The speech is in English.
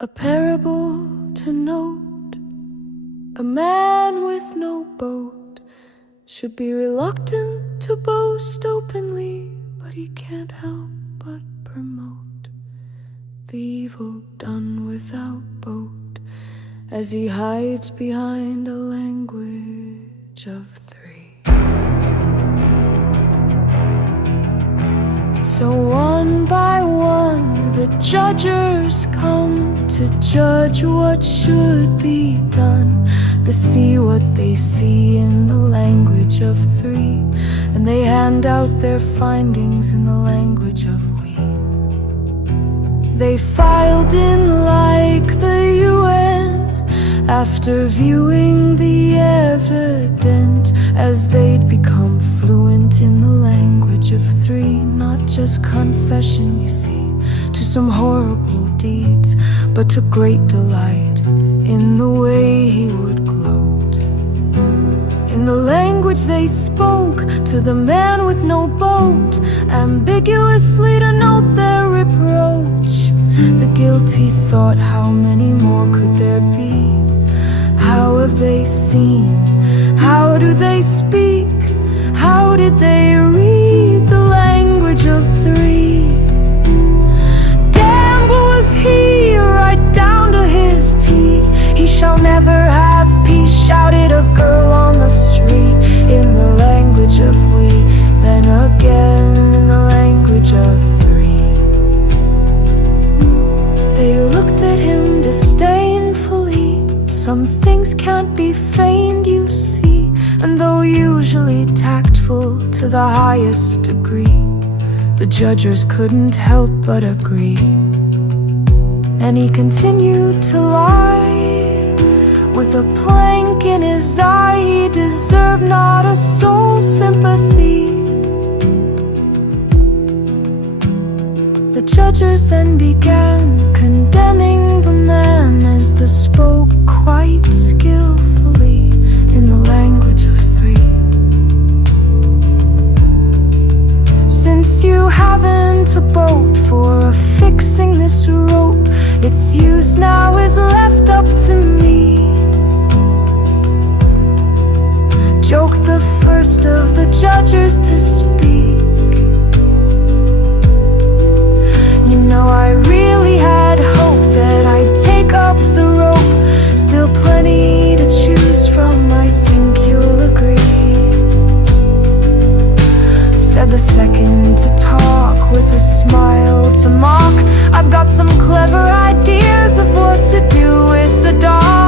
A parable to note: a man with no boat should be reluctant to boast openly, but he can't help but promote the evil done without boat, as he hides behind a language of three. So one by one the judges come to judge what should be done. They see what they see in the language of three, and they hand out their findings in the language of we. They filed in like the UN after viewing the evidence, as they'd become fluent in the language of three. Not just confession, you see, to some horrible deeds, but to great delight in the way he would gloat. In the language they spoke to the man with no boat, ambiguously to note their reproach. The guilty thought, how many more could there be? How have they seen? How do they speak? How did they read the language of three? Damned was he, right down to his teeth. He shall never have peace, shouted a girl on the street, in the language of we, then again in the language of three. They looked at him disdainfully. Some things can't be feigned, you see, and though usually tactful to the highest degree, the judges couldn't help but agree. And he continued to lie, with a plank in his eye. He deserved not a soul's sympathy. The judges then began condemning the man, as they spoke quite skillfully in the language of three. Since you haven't a boat for affixing this rope, its use now is left up to me. Joked the first of the judges to speak. You know, I really had hope that I'd take up the rope. Still plenty to choose from, I think you'll agree, said the second to talk, with a smile to mock. I've got some clever ideas of what to do with the dog.